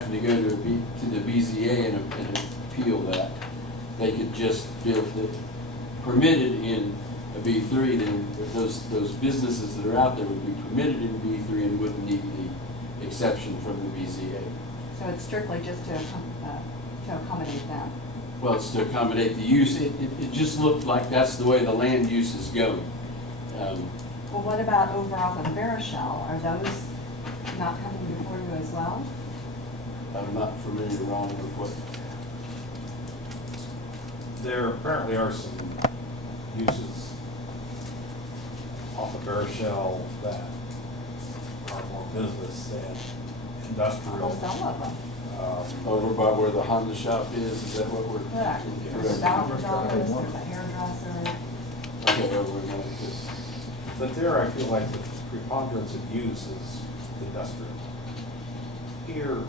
to go to the BZA and appeal that. They could just, if they permitted in a B3, then those businesses that are out there would be permitted in B3 and wouldn't need the exception from the BZA. So it's strictly just to accommodate them? Well, it's to accommodate the use. It just looked like that's the way the land use is going. Well, what about over off of Baroshell? Are those not coming before you as well? I'm not familiar, Ron, with what. There apparently are some uses off of Baroshell that are more business than industrial. Almost all of them. Over by where the Honda shop is that what we're? Correct. There's a dollar there's a hairdresser. Okay, over in this. But there, I feel like the preponderance of use is industrial. Here,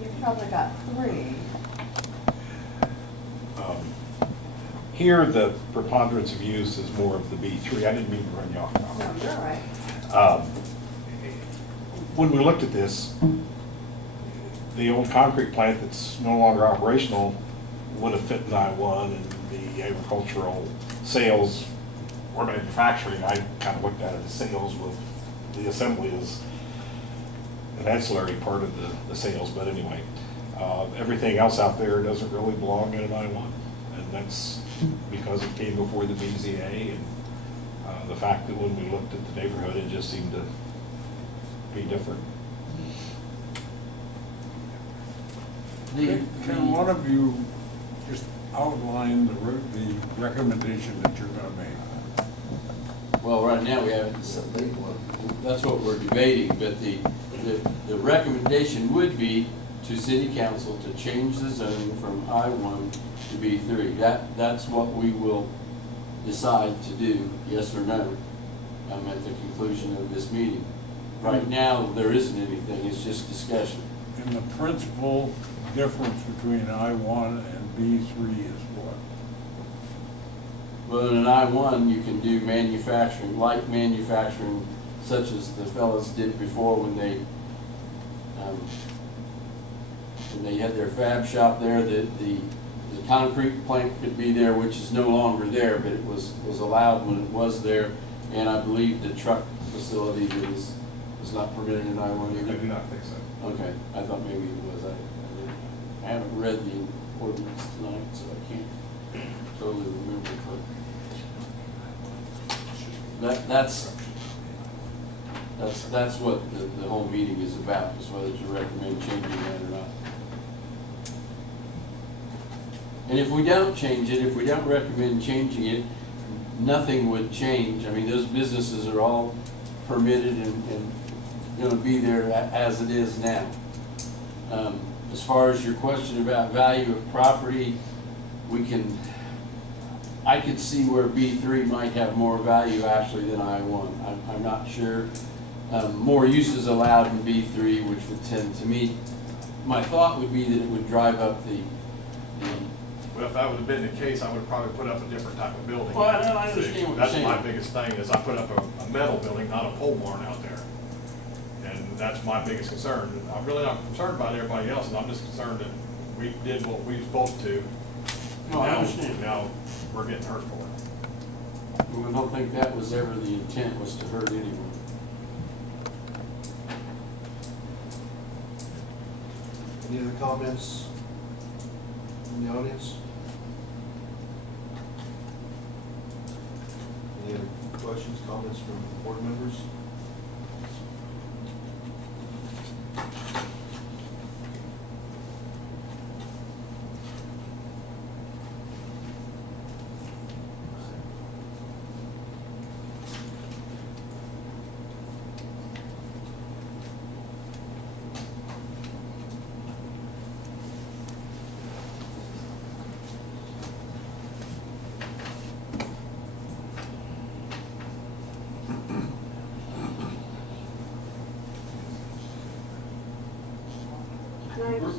You've probably got three. here the preponderance of use is more of the B3. I didn't mean to run you off. No, you're right. When we looked at this, the old concrete plant that's no longer operational would have fit in I-1, and the agricultural sales or manufacturing, I kind of looked at it as sales with the assembly as an ancillary part of the sales, but anyway. Everything else out there doesn't really belong in an I-1, and that's because it came before the BZA, and the fact that when we looked at the neighborhood, it just seemed to be different. Can one of you just outline the recommendation that you're gonna make? Well, right now we haven't, that's what we're debating, but the recommendation would be to city council to change the zoning from I-1 to B3. That's what we will decide to do, yes or no, at the conclusion of this meeting. Right now, there isn't anything, it's just discussion. And the principal difference between I-1 and B3 is what? Well, in an I-1, you can do manufacturing, light manufacturing, such as the fellas did before when they had their fab shop there. The concrete plant could be there, which is no longer there, but it was allowed when it was there. And I believe the truck facility is not permitted in I-1 either. I do not think so. Okay, I thought maybe it was. I haven't read the ordinance tonight, so I can't totally remember. But that's what the whole meeting is about, is whether to recommend changing that or not. And if we don't change it, if we don't recommend changing it, nothing would change. I mean, those businesses are all permitted and going to be there as it is now. As far as your question about value of property, I could see where B3 might have more value actually than I-1. I'm not sure. More uses allowed in B3, which would tend to me. My thought would be that it would drive up the Well, if that would have been the case, I would have probably put up a different type of building. Well, I understand what you're saying. That's my biggest thing, is I put up a metal building, not a pole barn out there. And that's my biggest concern. I'm really not concerned about everybody else, and I'm just concerned that we did what we were supposed to. No, I understand. Now, we're getting hurt for it. Well, I don't think that was ever the intent, was to hurt anyone. Any other comments from the audience? Any other questions, comments from board members?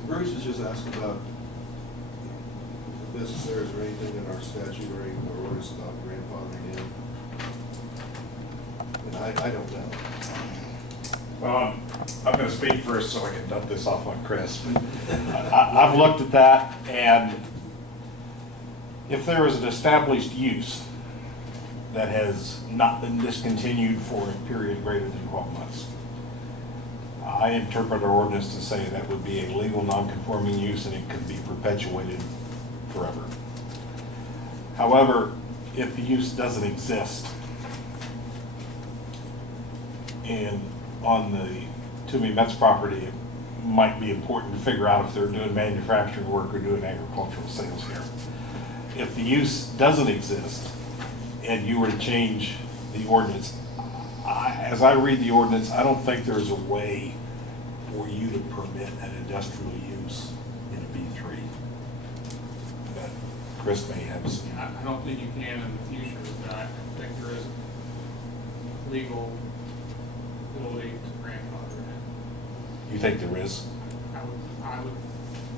Bruce has just asked about the business there, is there anything in our statute or even our ordinance about grandfathering in? And I don't know. Well, I'm gonna speak first so I can dump this off on Chris. I've looked at that, and if there is an established use that has not been discontinued for a period greater than 12 months, I interpret our ordinance to say that would be a legal non-conforming use and it could be perpetuated forever. However, if the use doesn't exist, and on the Toomey Met's property, it might be important to figure out if they're doing manufacturing work or doing agricultural sales here. If the use doesn't exist and you were to change the ordinance, as I read the ordinance, I don't think there's a way for you to permit an industrial use in a B3. But Chris may have some. I don't think you can in the future, but I think there is legal ability to grandfather in. You think there is? I would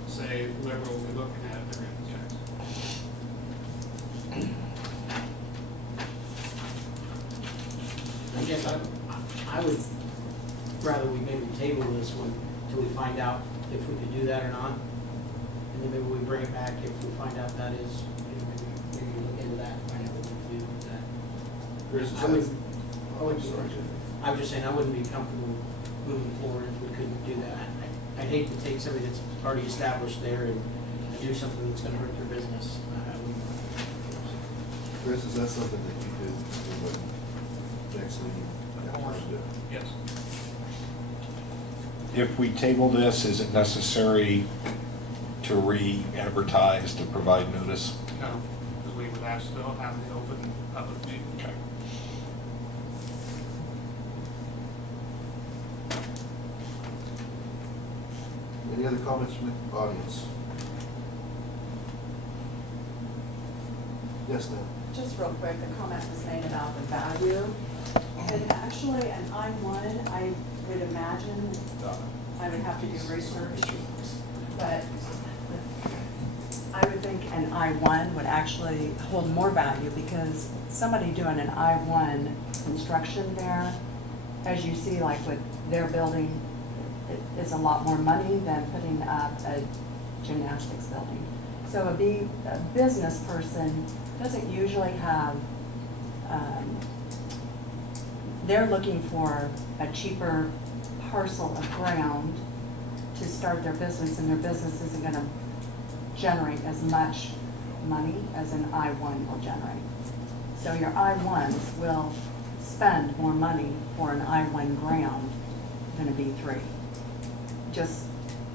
say liberal, we're looking at it, there is. I guess I would rather we maybe table this one till we find out if we could do that or not. And then maybe we bring it back if we find out that is, maybe look into that, and find out what we can do with that. Chris, is I would- that- I would- I'm sorry, Jim. I was just saying, I wouldn't be comfortable moving forward if we couldn't do that. I'd hate to take somebody that's already established there and do something that's gonna hurt their business. I wouldn't. Chris, is that something that you could, do next meeting? Of course. Yes. If we table this, is it necessary to re-advertise to provide notice? No, because we would still have the open public meeting. Okay. Any other comments from the audience? Yes, ma'am. Just real quick, the comment was made about the value. And actually, an I-1, I would imagine, I would have to do research, but I would think an I-1 would actually hold more value because somebody doing an I-1 construction there, as you see, like with their building, it's a lot more money than putting up a gymnastics building. So a business person doesn't usually have, they're looking for a cheaper parcel of ground to start their business, and their business isn't gonna generate as much money as an I-1 will generate. So your I-1s will spend more money for an I-1 ground than a B3. Just,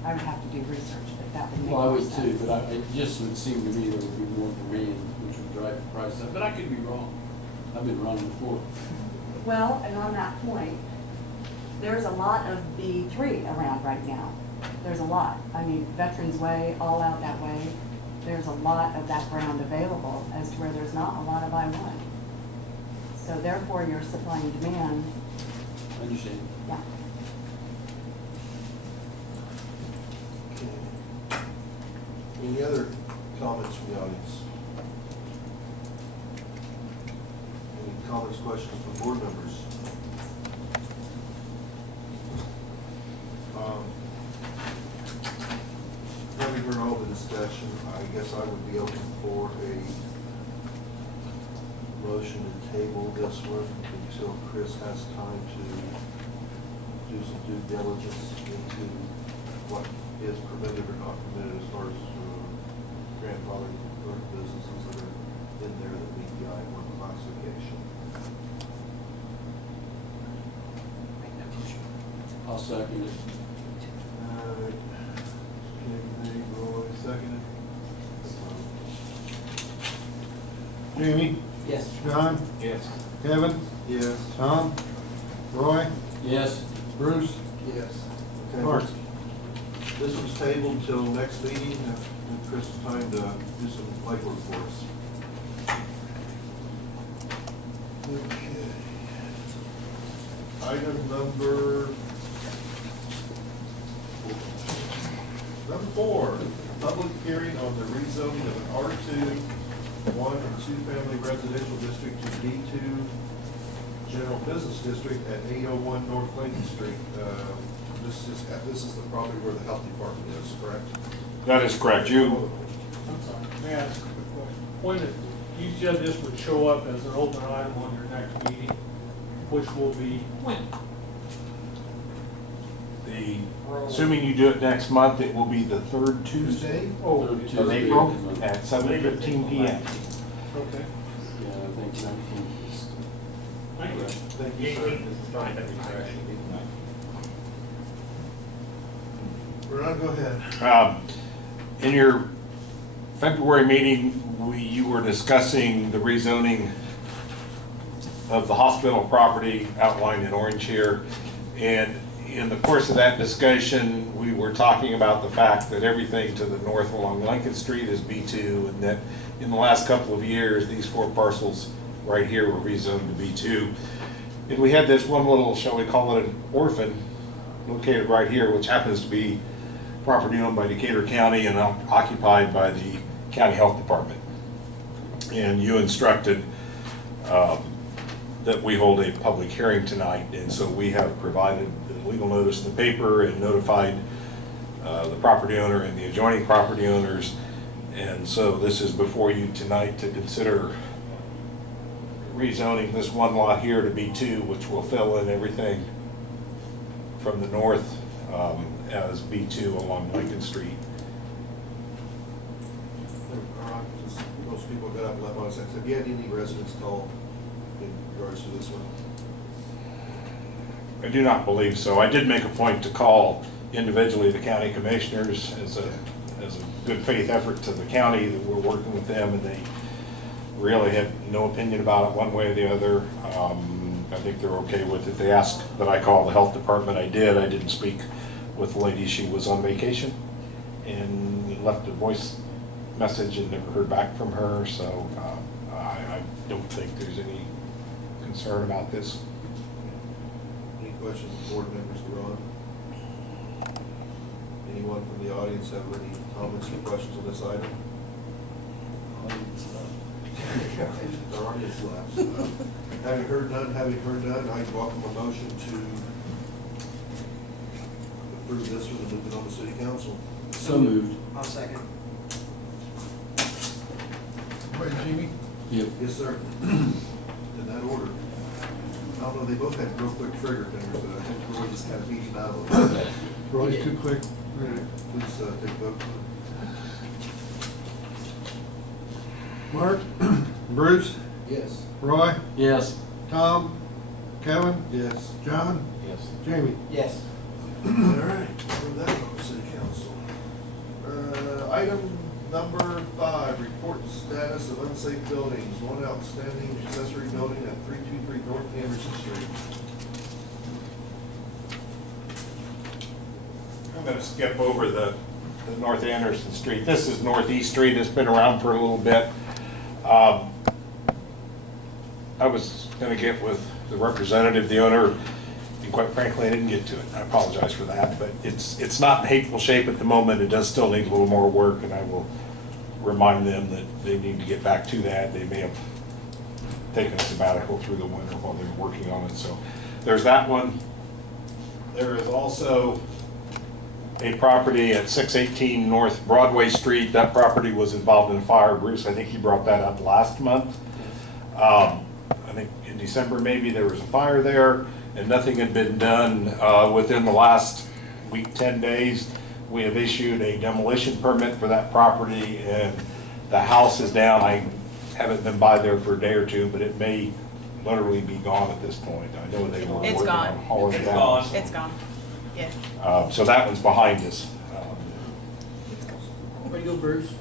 I would have to do research, but that would make Well, I more would too, sense. but it just would seem to me there would be more demand, which would drive the price up, but I could be wrong. I've been wrong before. Well, and on that point, there's a lot of B3 around right now. There's a lot. I mean, Veterans Way, all out that way, there's a lot of that ground available as to where there's not a lot of I-1. So therefore, your supply and demand, Understand? yeah. Okay. Any other comments from the audience? Any comments, questions from board members? Having heard all the discussion, I guess I would be open for a motion to table this one until Chris has time to do some due diligence into what is permitted or not permitted as far as grandfathering current businesses that are in there that meet the I-1 classification. Make that motion. I'll second it. All right. Kenny, Roy, seconded. Jamie, Yes. John, Yes. Kevin, Yes. Tom, Roy, Yes, Bruce, Yes. Okay. Mark. This one's tabled until next meeting, give Chris time to do some legwork for us. Okay. Item number 4, public hearing on the rezoning of an R2, 1 and 2 family residential district to D2 general business district at 801 North Lincoln Street. this is the property where the health department is, correct? That is correct. You, I'm sorry, may I ask a quick question? When, you said this would show up as an open item on your next meeting, which will be when? assuming you do it next month, it will be the third Tuesday Oh, Third of Tuesday. April at 7:15 PM. okay. Yeah, I think 19 is Thank you. correct. Thank you, sir. Ron, go ahead. In your February meeting, you were discussing the rezoning of the hospital property outlined in orange here. And in the course of that discussion, we were talking about the fact that everything to the north along Lincoln Street is B2, and that in the last couple of years, these 4 parcels right here were rezoned to B2. And we had this one little, shall we call it an orphan, located right here, which happens to be property owned by Decatur County and occupied by the County Health Department. And you instructed that we hold a public hearing tonight, and so we have provided the legal notice in the paper and notified the property owner and the adjoining property owners. And so this is before you tonight to consider rezoning this one lot here to B2, which will fill in everything from the north as B2 along Lincoln Street. Most people got up and left on us. Have you had any residents call in regards to this one? I do not believe so. I did make a point to call individually the county commissioners as a good faith effort to the county that we're working with them, and they really had no opinion about it one way or the other. I think they're okay with it. They asked that I call the health department. I did. I didn't speak with the lady. She was on vacation and left a voice message and never heard back from her. So I don't think there's any concern about this. Any questions, board members, to Ron? Anyone from the audience have any comments or questions on this item? Our audience laughs. Having heard none, I welcome a motion to approve this for the Oklahoma City Council. So moved. I'll second. Wait, Jimmy? Yep. Yes, sir. In that order. I don't know, they both had real quick trigger fingers, but I think Roy just kind of beat him out a little bit. Roy's too quick. Please take a vote. Mark? Bruce? Yes. Roy? Yes. Tom? Kevin? Yes. John? Yes. Jamie? Yes. All right, approve that on City Council. Item number 5, report status of unsafe buildings. One outstanding accessory building at 323 North Anderson Street. I'm going to skip over the North Anderson Street. This is Northeast Street. It's been around for a little bit. I was going to get with the representative, the owner, and quite frankly, I didn't get to it. I apologize for that, but it's not in hateful shape at the moment. It does still need a little more work, and I will remind them that they need to get back to that. They may have taken a sabbatical through the winter while they were working on it. So there's that one. There is also a property at 618 North Broadway Street. That property was involved in a fire. Bruce, I think you brought that up last month. I think in December maybe there was a fire there and nothing had been done within the last week, 10 days. We have issued a demolition permit for that property, and the house is down. I haven't been by there for a day or two, but it may literally be gone at this point. I know they were It's working gone. on hauling it It's down. gone. It's gone. Yeah. So that one's behind us. Way to go, Bruce.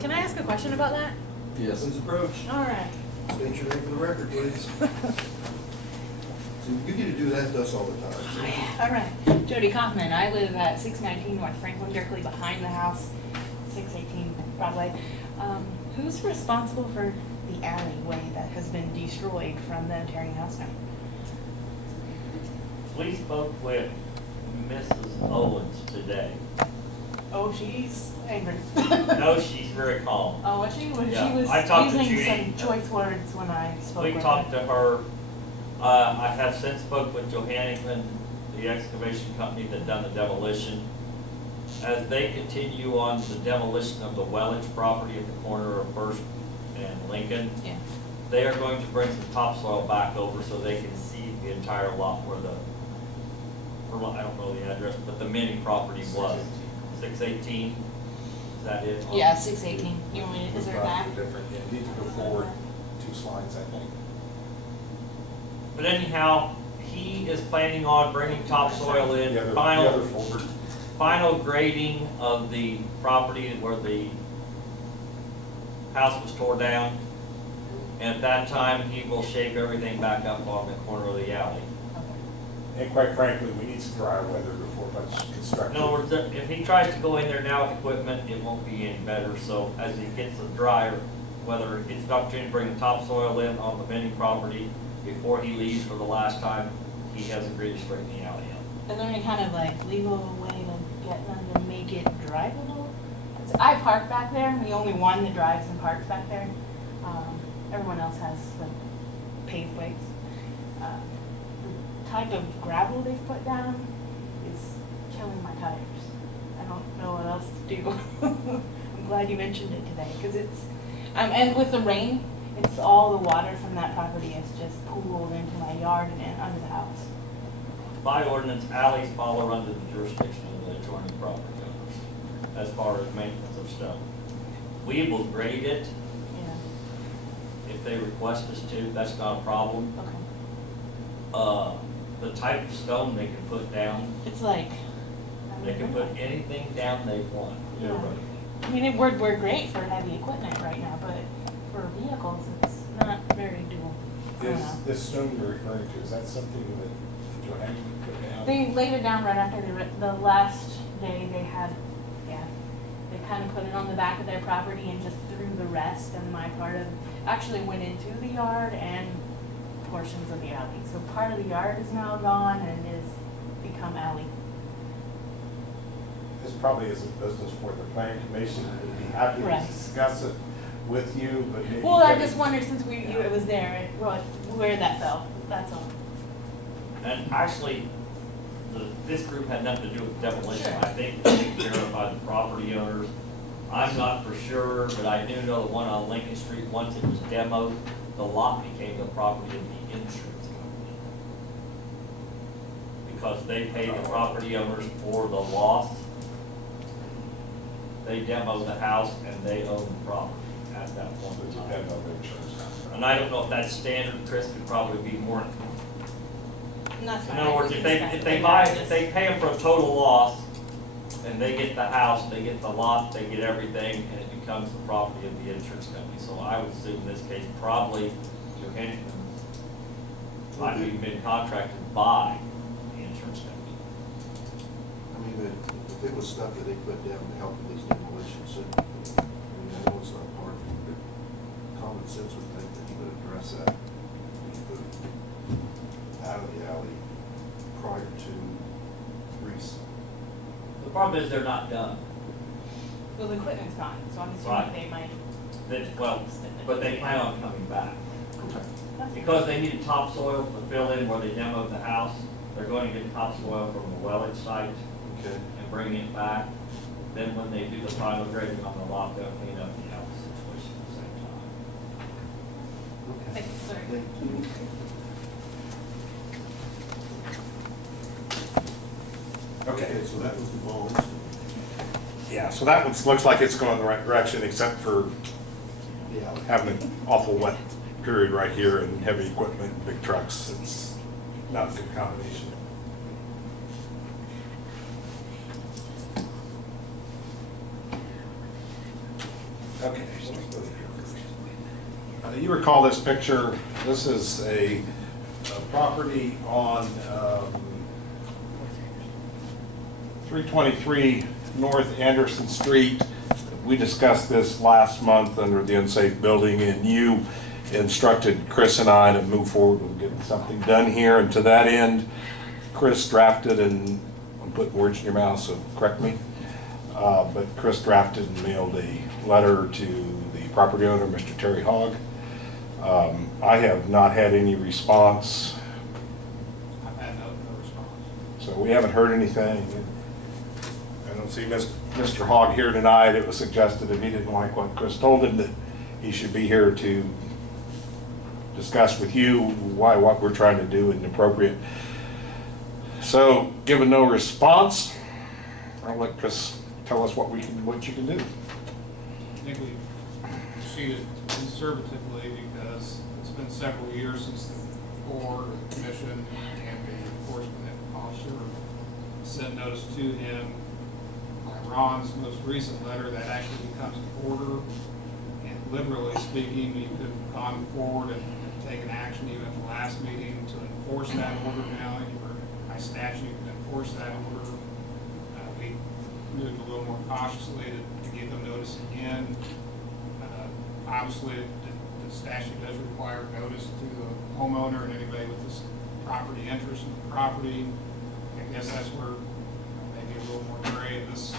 Can I ask a question about that? Yes. Please approach. All right. State your name for the record, please. So you get to do that to us all the time. All right. Jody Kaufman. I live at 619 North Franklin, directly behind the house, 618 Broadway. Who's responsible for the alleyway that has been destroyed from them tearing the house down? We spoke with Mrs. Owens today. Oh, she's angry. No, she's very calm. Oh, was she? Yeah, She was I talked to using Judy. some choice words when I spoke We with talked her. to her I have since spoke with Johanneman, the excavation company that done the demolition. As they continue on the demolition of the Wellich property at the corner of First and Lincoln, Yeah. they are going to bring some topsoil back over so they can see the entire lot where the, I don't know the address, but the mini property was. 618, is that it? Yeah, 618. You want me to, is there a map? Different, yeah, you need to go forward 2 slides, I think. But anyhow, he is planning on bringing topsoil in, The other final, folder. final grading of the property where the house was tore down. And at that time, he will shape everything back up on the corner of the alley. And quite frankly, we need some dry weather before much construction. In other words, if he tries to go in there now with equipment, it won't be any better. So as he gets the drier, whether he gets the opportunity to bring the topsoil in on the mini property before he leaves for the last time, he has agreed to straighten the alley out. Is there any kind of like legal way to get them to make it drivable? 'Cause I park back there, I'm the only one that drives and parks back there. Everyone else has like paved ways. The type of gravel they've put down is killing my tires. I don't know what else to do. I'm glad you mentioned it today, because it's, and with the rain, it's all the water from that property is just pooled into my yard and under the house. By ordinance, alleys fall under the jurisdiction of the adjoining property owners as far as maintenance of stuff. We will grade it Yeah, if they request us to, that's not a problem. okay. The type of stone they can put down, It's like, they can put anything down they want. Yeah. I mean, we're great for heavy equipment right now, but for vehicles, it's not very doable. I don't Is know. this stone you're referring to, is that something that Johanneman put down? They laid it down right after the last day they had, yeah. They kind of put it on the back of their property and just threw the rest, and my part of, actually went into the yard and portions of the alley. So part of the yard is now gone and is become alley. This probably isn't business for the planning commission, we'd be happy to Right. discuss it with you, but maybe. Well, I just wondered, since it was there, where that fell, that's all. And actually, this group had nothing to do with demolition. Sure. I think it's taken care of by the property owners. I'm not for sure, but I do know the one on Lincoln Street, once it was demoed, the lot became the property of the insurance company. Because they paid the property owners for the loss. They demoed the house and they own the property at that point in time. Depend on the insurance company. And I don't know if that's standard, Chris could probably be more. And that's In fine. other words, if they pay them for a total loss, and they get the house, they get the lot, they get everything, and it becomes the property of the insurance company. So I would assume in this case, probably Johanneman might have even been contracted by the insurance company. I mean, if it was stuff that they put down to help with these demolitions, I mean, I know it's not part of it, but common sense would think that you would address that, you put it out of the alley prior to Reese. The problem is they're not done. Well, the equipment's gone, so I'm Right. assuming they might. Well, but they plan on coming back. That's- Because they needed topsoil to fill in where they demoed the house, they're going to get topsoil from the Wellich site Okay. and bring it back. Then when they do the final grading on the lot, they'll clean up the house situation at the same time. Okay. Thank you, sorry. Thank you. Okay, so that was demolished. Yeah, so that one looks like it's going the right direction, except for The alley. having an awful wet period right here and heavy equipment, big trucks, it's not a good combination. Okay. You recall this picture, this is a property on 323 North Anderson Street. We discussed this last month under the unsafe building, and you instructed Chris and I to move forward with getting something done here. And to that end, Chris drafted, and I'm putting words in your mouth, so correct me, but Chris drafted and mailed a letter to the property owner, Mr. Terry Hogg. I have not had any response So we haven't heard anything. I don't see Mr. Hogg here tonight. It was suggested if he didn't like what Chris told him, that he should be here to discuss with you why what we're trying to do isn't appropriate. So, given no response, I'll let Chris tell us what you can do. I think we proceeded conservatively because it's been several years since the board, the commission, and the enforcement officer sent notice to him by Ron's most recent letter that actually becomes an order. And liberally speaking, you could have gone forward and taken action even at the last meeting to enforce that order now. You were, by statute, you can enforce that order. We moved a little more cautiously to give them notice again. Obviously, the statute does require notice to the homeowner and anybody with this property interest in the property. I guess that's where maybe a little more gray in this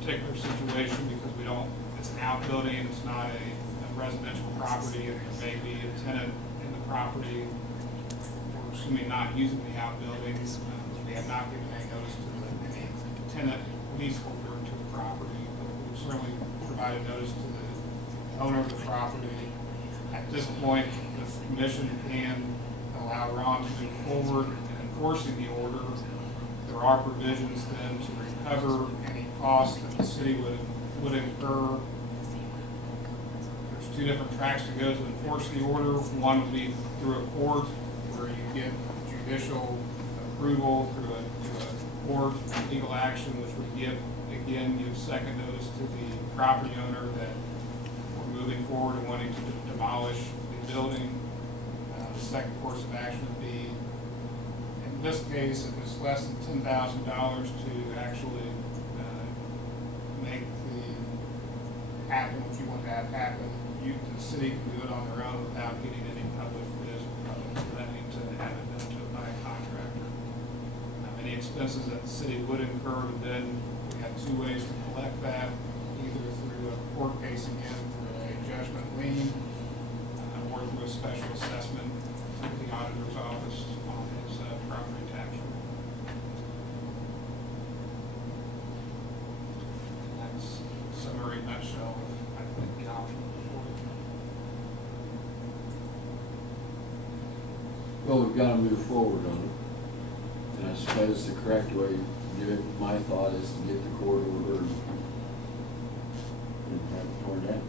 particular situation because we don't, it's an outbuilding, it's not a residential property, and there may be a tenant in the property. We're assuming not using the outbuildings. We have not given any notice to any tenant leaseholder to the property, but we've certainly provided notice to the owner of the property. At this point, the commission can allow Ron to move forward in enforcing the order. There are provisions then to recover any costs that the city would incur. There's two different tracks to go to enforce the order. One would be through a court where you get judicial approval through a court legal action, which would give second notice to the property owner that we're moving forward and wanting to demolish the building. The second course of action would be, in this case, if it's less than $10,000 to actually make happen what you want to have happen. The city can do it on their own without getting any public bids or public letting to have it done to by a contractor. Any expenses that the city would incur, would then we have two ways to collect that, either through a court case again, through a judgment lien, or through a special assessment through the auditor's office on his property tax rate. And that's a summary nutshell of, I think, the option before you. Well, we've got to move forward on it. And I suppose the correct way to do it, my thought, is to get the court order and have it torn down.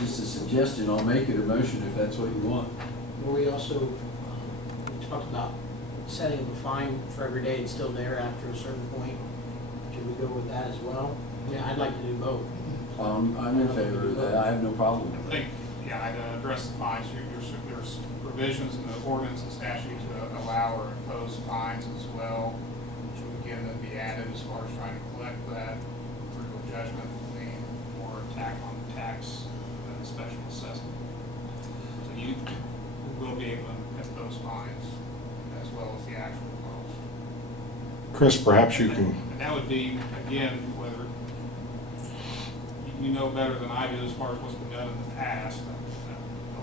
Just a suggestion, I'll make it a motion if that's what you want. Well, we also we talked about setting up a fine for every day it's still there after a certain point. Should we go with that as well? Yeah, I'd like to do both. I'm in favor of that, I have no problem I with think, it. yeah, I'd address the fines. There's provisions in the ordinance and statute to allow or impose fines as well, which would again then be added as far as trying to collect that through a judgment lien or attack on the tax special assessment. So you will be able to hit those fines as well as the actual cost. Chris, perhaps you can, And that would be, again, whether you know better than I do as far as what's been done in the past.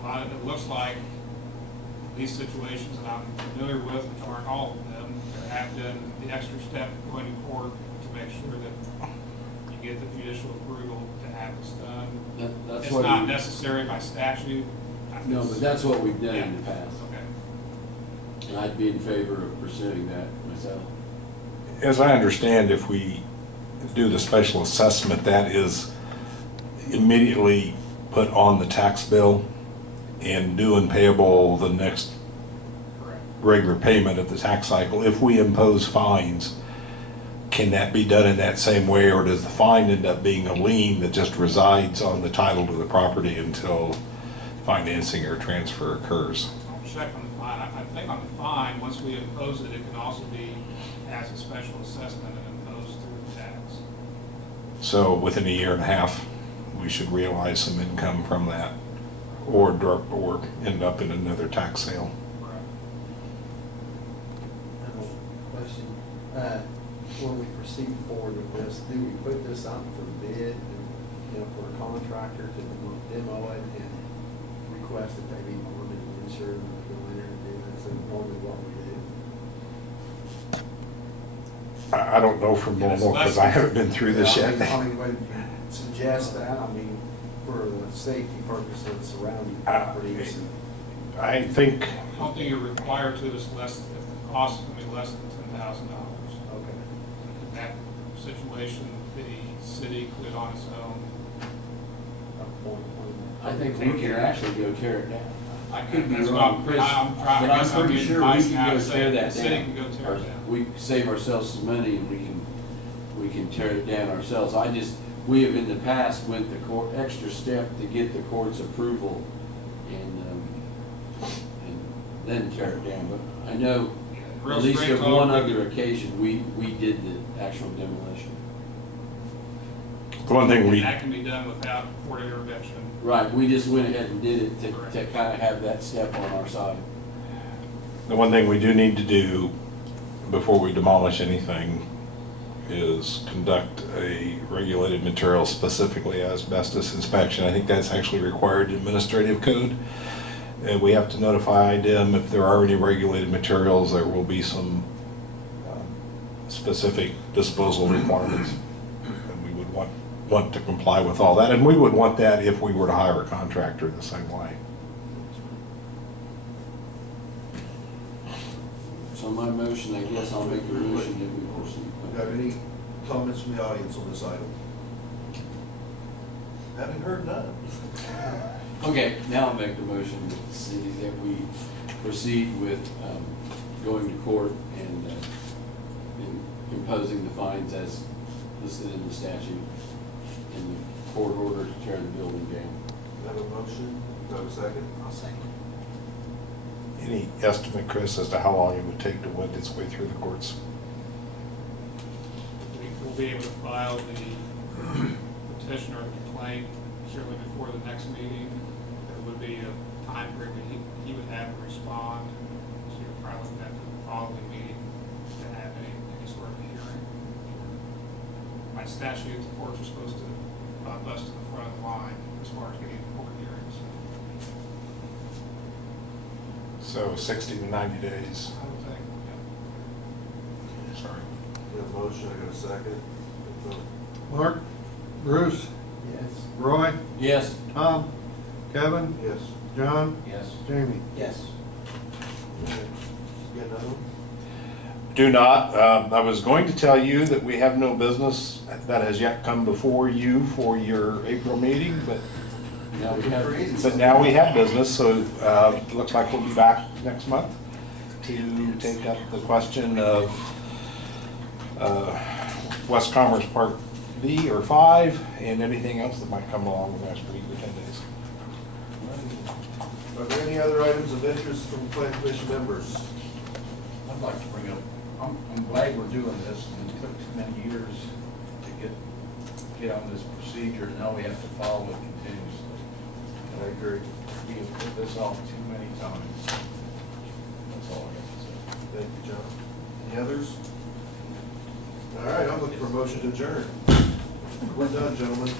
A lot of it looks like these situations that I'm familiar with, which aren't all of them, there have been the extra step of going to court to make sure that you get the judicial approval to have this done. That's It's what not we- necessary by statute. No, but that's what we've done in the Yeah. past. Okay. And I'd be in favor of pursuing that myself. as I understand, if we do the special assessment, that is immediately put on the tax bill and due and payable the next Correct. regular payment of the tax cycle. If we impose fines, can that be done in that same way, or does the fine end up being a lien that just resides on the title to the property until financing or transfer occurs? I'll check on the fine. I think on the fine, once we impose it, it can also be as a special assessment and imposed through the tax. So within a year and a half, we should realize some income from that, or end up in another tax sale. Correct. I have a question. When we proceed forward with this, do we put this out for bid, and, for a contractor to demo it and request that they be bonded and insured and I don't know from Yeah, it's normal, because less I haven't been through this I yet. mean, would you suggest that, I mean, for the safety purpose of surrounding properties? I think, I don't think you're required to, it's less, if the cost is gonna be less than $10,000. Okay. In that situation, the city could on its own. I think we can actually go tear it down. I could be That's what wrong, I'm- Chris, I'm trying- but I guess I'm I'm pretty being sure we nice can now go to say tear the that city down. can go tear it Or down. we save ourselves some money and we can tear it down ourselves. We have in the past went the extra step to get the court's approval and then tear it down. But I know Real at least straight of talk, one we other occasion, we did the actual demolition. the one thing And that can be done without court intervention. Right, we just went ahead and did it to Correct. kind of have that step on our side. the one thing we do need to do before we demolish anything is conduct a regulated material, specifically asbestos inspection. I think that's actually required in administrative code. And we have to notify them if there are any regulated materials. There will be some specific disposal requirements. And we would want to comply with all that. And we would want that if we were to hire a contractor the same way. So my motion, I guess I'll make a motion that we proceed. Got any comments from the audience on this item? Having heard none. Okay, now I'll make the motion that the city, that we proceed with going to court and imposing the fines as listed in the statute and the court order to tear the building down. Have a motion, do I have a second? I'll second. Any estimate, Chris, as to how long it would take to wend its way through the courts? We'll be able to file the petition or complaint certainly before the next meeting. There would be a time period when he would have to respond, so you're probably looking at the following meeting to have any sort of hearing. By statute, the courts are supposed to bust to the front of the line as far as getting to court hearings. So 60 to 90 days. I would think, yeah. Sorry. We have a motion, I got a second. Vote. Mark, Bruce, Yes. Roy, Yes. Tom, Kevin, Yes. John, Yes. Jamie. Yes. Get another one? Do not. I was going to tell you that we have no business that has yet come before you for your April meeting, but Now we have, now we have business, so it looks like we'll be back next month to take up the question of West Commerce Part B or 5 and anything else that might come along in the next week or 10 days. Are there any other items of interest from planning commission members? I'd like to bring up, I'm glad we're doing this, and it took too many years to get on this procedure, now we have to follow it continuously. I agree. We have put this off too many times. That's all I have to say. Thank you, John. Any others? All right, I'm looking for a motion to adjourn. We're done, gentlemen.